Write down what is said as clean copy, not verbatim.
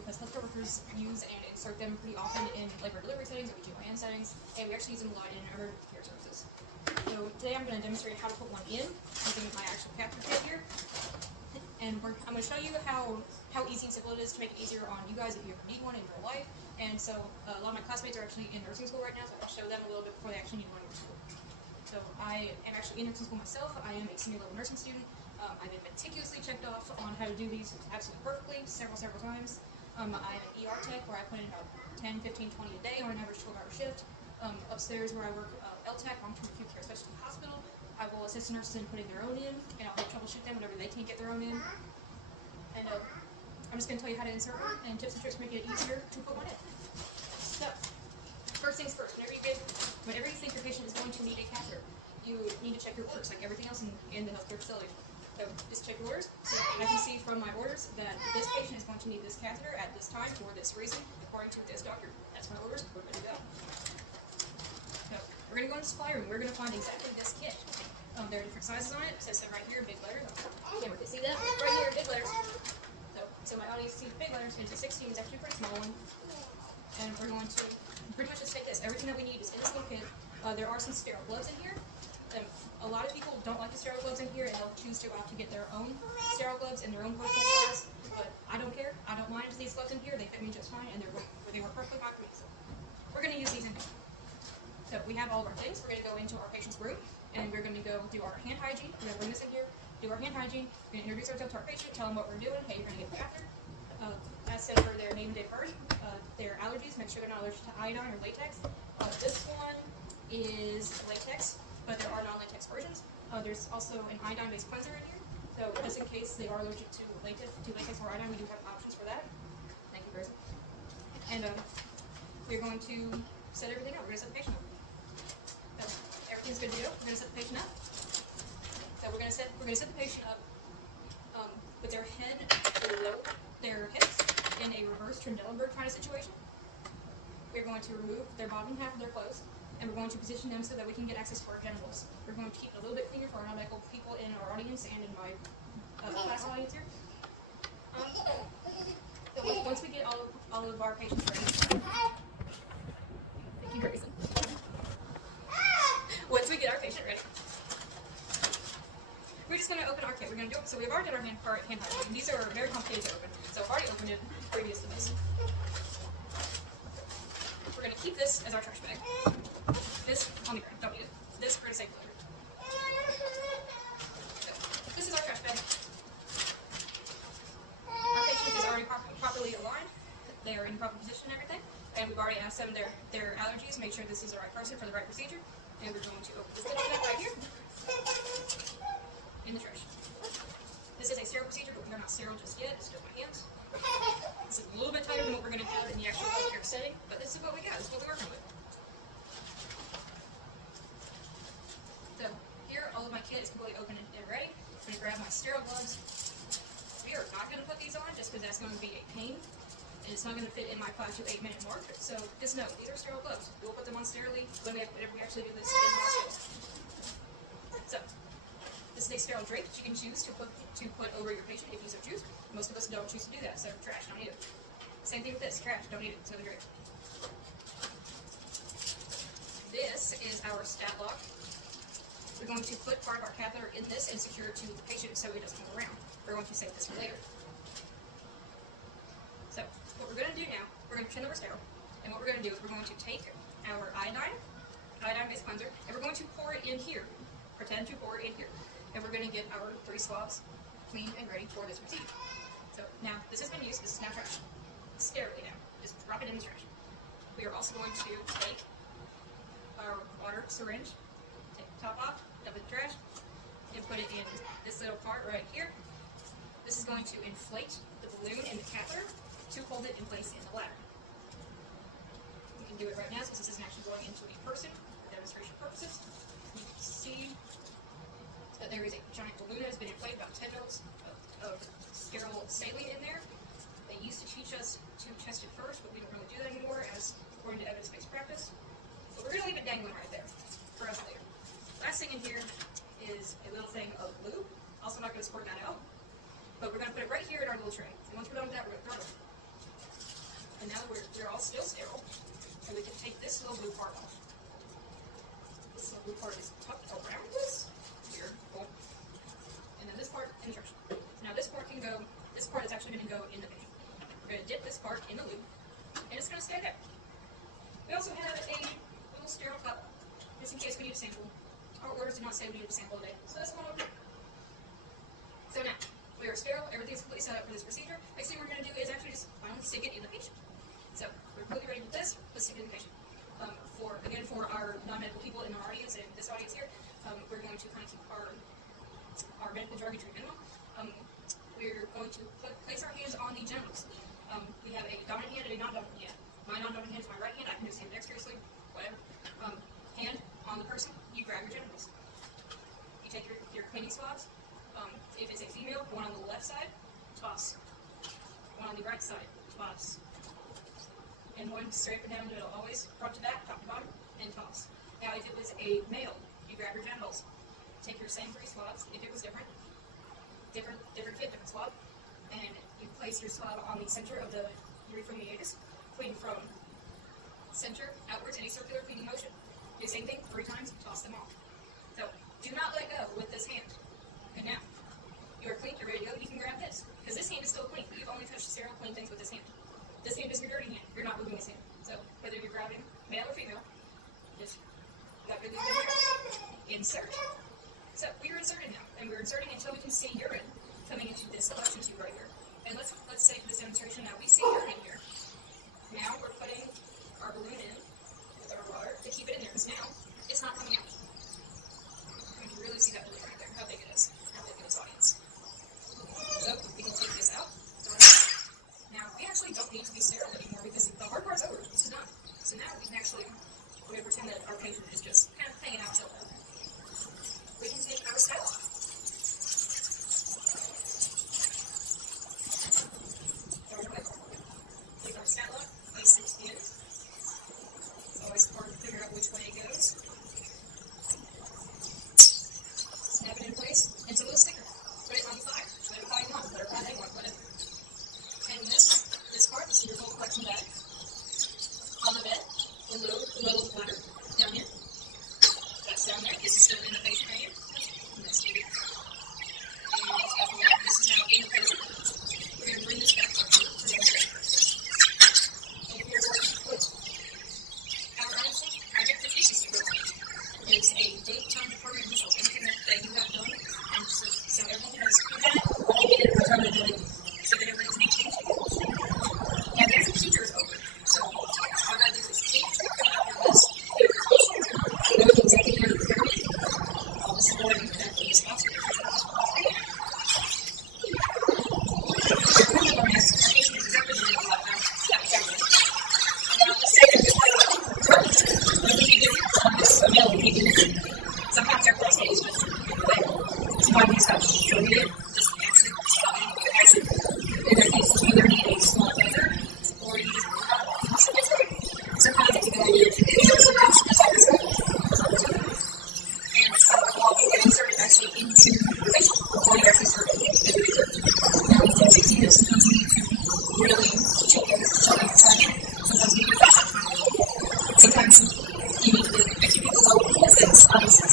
because healthcare workers use and insert them pretty often in labor delivery settings or GYN settings, and we actually use them a lot in emergency care services. So today I'm going to demonstrate how to put one in using my actual catheter kit here. And I'm going to show you how easy and simple it is to make it easier on you guys if you ever need one in real life. And so a lot of my classmates are actually in nursing school right now, so I can show them a little bit before they actually need one in school. So I am actually in nursing school myself. I am a senior level nursing student. I've been meticulously checked off on how to do these absolutely perfectly several times. I'm an ER tech where I put in about 10, 15, 20 a day on an average 12-hour shift. Upstairs where I work LTAC, long-term acute care specialty hospital, I will assist nurses in putting their own in, and I'll help troubleshoot them whenever they can't get their own in. And I'm just going to tell you how to insert one and tips and tricks to make it easier to put one in. So, first things first, whenever you think your patient is going to need a catheter, you need to check your orders like everything else in the healthcare facility. So just check your orders. So I can see from my orders that this patient is going to need this catheter at this time for this reason, according to this doctor. That's my orders. We're good to go. So we're going to go in the supply room. We're going to find exactly this kit. There are different sizes on it. It says right here, big letters. Can't really see that, but right here, big letters. So my audience sees big letters, and it's a 16 is actually a pretty small one. And we're going to pretty much just take this. Everything that we need is in this little kit. There are some sterile gloves in here. A lot of people don't like the sterile gloves in here, and they'll choose to opt to get their own sterile gloves in their own protocol size. But I don't care. I don't mind these gloves in here. They fit me just fine, and they work perfectly fine for me. So we're going to use these in here. So we have all of our things. We're going to go into our patient's room, and we're going to go do our hand hygiene. We're going to bring this in here, do our hand hygiene. We're going to introduce ourselves to our patient, tell them what we're doing. Hey, you're going to get the catheter. Ask them for their name and date of birth, their allergies. Make sure they're not allergic to iodine or latex. This one is latex, but there are non-latex versions. There's also an iodine-based cleanser in here. So just in case they are allergic to latex or iodine, we do have options for that. Thank you, Grace. And we're going to set everything up. We're going to set the patient up. So everything's good to go. We're going to set the patient up. So we're going to set the patient up with their head below their hips in a reverse Trendelenburg kind of situation. We're going to remove their bottom half of their clothes, and we're going to position them so that we can get access to our genitals. We're going to keep it a little bit cleaner for our non-medical people in our audience and in my class audience here. So once we get all of our patients ready, thank you, Grayson. Once we get our patient ready, we're just going to open our kit. We're going to do it. So we've already done our hand hygiene. These are very complicated to open. So I've already opened it previous to this. We're going to keep this as our trash bag. This on the ground. Don't need it. This we're going to save later. So this is our trash bag. Our patient is already properly aligned. They are in proper position and everything. And we've already asked them their allergies. Make sure this is the right person for the right procedure. And we're going to open this little bit right here. In the trash. This is a sterile procedure, but we're not sterile just yet. It's just my hands. This is a little bit tighter than what we're going to do in the actual healthcare setting, but this is what we got. This is what we're working with. So here, all of my kit is completely open and ready. I'm going to grab my sterile gloves. We are not going to put these on just because that's going to be a pain, and it's not going to fit in my 5 to 8 minute mark. So just know, these are sterile gloves. We'll put them on sterilely when we actually do this in the hospital. So this is a sterile drape that you can choose to put over your patient if you so choose. Most of us don't choose to do that, so trash, don't need it. Same thing with this, trash, don't need it, it's another drape. This is our stat lock. We're going to put part of our catheter in this and secure it to the patient so it doesn't move around. We're going to save this for later. So what we're going to do now, we're going to pretend that we're sterile, and what we're going to do is we're going to take our iodine-based cleanser, and we're going to pour it in here. Pretend to pour it in here. And we're going to get our 3 swabs clean and ready for this procedure. So now, this has been used, this is now trash. Sterilely now. Just drop it in the trash. We are also going to take our water syringe, take the top off, dump it in the trash, and put it in this little part right here. This is going to inflate the balloon in the catheter to hold it in place in the bladder. We can do it right now since this isn't actually going into a person for demonstration purposes. You can see that there is a giant balloon that has been inflated, about 10 mils of sterile saline in there. They used to teach us to test it first, but we don't really do that anymore as according to evidence-based practice. But we're going to leave it dangling right there for us later. Last thing in here is a little thing of lube. Also not going to squirt that out, but we're going to put it right here in our little tray. And once we're done with that, we're going to throw it away. And now we're all still sterile. And we can take this little blue part off. This little blue part is tucked around this. Here, cool. And then this part in the trash. Now this part can go, this part is actually going to go in the patient. We're going to dip this part in the lube, and it's going to stay there. We also have a little sterile cup, just in case we need a sample. Our orders do not say we need a sample today, so that's one over here. So now, we are sterile, everything's completely set up for this procedure. Next thing we're going to do is actually just finally stick it in the patient. So, we're completely ready with this, let's stick it in the patient. For our non-medical people in our audience and this audience here, we're going to kind of keep our medical drug entry minimum. We're going to place our hands on the genitals. We have a dominant hand and a non-dominant hand. My non-dominant hand is my right hand. I can do this hand dexterously, whatever. Hand on the person, you grab your genitals. You take your cleaning swabs. If it's a female, one on the left side, toss. One on the right side, toss. And one straight up and down the middle, always front to back, top to bottom, and toss. Now, if it was a male, you grab your genitals. Take your same 3 swabs. If it was different fit, different swab, and you place your swab on the center of the urethral meatus, clean from center outwards in a circular cleaning motion. Do the same thing 3 times, toss them off. So, do not let go with this hand. And now, you are clean, you're ready to go, you can grab this. Because this hand is still clean. You've only touched sterile clean things with this hand. This hand is your dirty hand. You're not moving this hand. So, whether you're grabbing male or female, just got really good here. Insert. So, we are inserting now. And we're inserting until we can see urine coming into this collection tube right here. And let's say for this demonstration now, we see urine in here. Now we're putting our balloon in with our water to keep it in there, because now it's not coming out. You can really see that balloon right there, how big it is, how big it is, audience. So we can take this out. Now we actually don't need to be sterile anymore because the hard part's over. This is done. So now we can actually, we're going to pretend that our patient is just kind of hanging out till then. We can take our stat lock. Take our stat lock, place it in. It's always hard to figure out which way it goes. Snap it in place. It's a little sticker. Put it on the fire. Whatever fire you want, whatever kind you want, whatever. And this part, this is your whole collection bag. On the bed, the little bladder down here. That's down there. This is still in the patient right here. And that's here. And after that, this is now in the patient. We're going to bring this back up to the demonstration. And here's what we put our identification sticker on. It's a date, time, department, initial, anything that you have done. And so everyone has put that when they get it, or how they're doing it, so that everything's being changed. And their procedure is open. So what I do is take the trip out of this, get it close, and know exactly where to carry it. All this is going to that in this box. Sometimes they're close days, but sometimes you stop showing it, just actually stopping the acid. In that case, you either need a small filter, or you just wash it through. Sometimes it's a good idea to do sometimes and you can insert it actually into the patient before you actually start it into the patient. Now, you can see that sometimes you need to really check it, sometimes you need to fast it. Sometimes you need to make people go, yes, obviously.